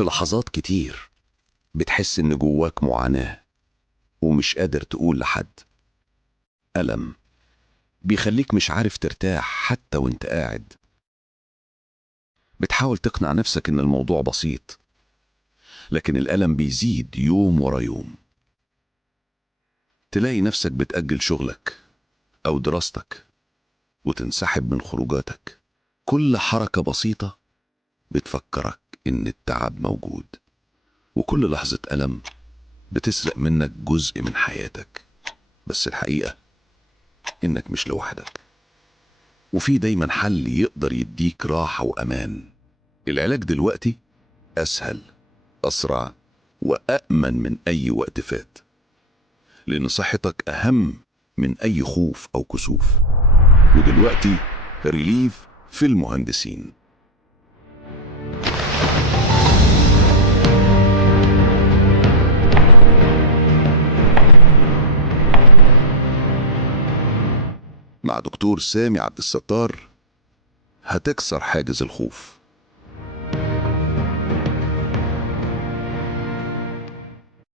في لحظات كتير بتحس إن جواك معاناة ومش قادر تقول لحد. ألم بيخليك مش عارف ترتاح حتى وانت قاعد. بتحاول تقنع نفسك إن الموضوع بسيط، لكن الألم بيزيد يوم ورا يوم. تلاقي نفسك بتأجل شغلك أو دراستك وتنسحب من خروجاتك. كل حركة بسيطة بتفكرك إن التعب موجود، وكل لحظة ألم بتسرق منك جزء من حياتك. بس الحقيقة إنك مش لوحدك، وفي دايما حل يقدر يديك راحة وأمان. العلاج دلوقتي أسهل، أسرع، وأأمن من أي وقت فات، لأن صحتك أهم من أي خوف أو كسوف. ودلوقتي ريليف في المهندسين. مع دكتور سامي عبد الستار هتكسر حاجز الخوف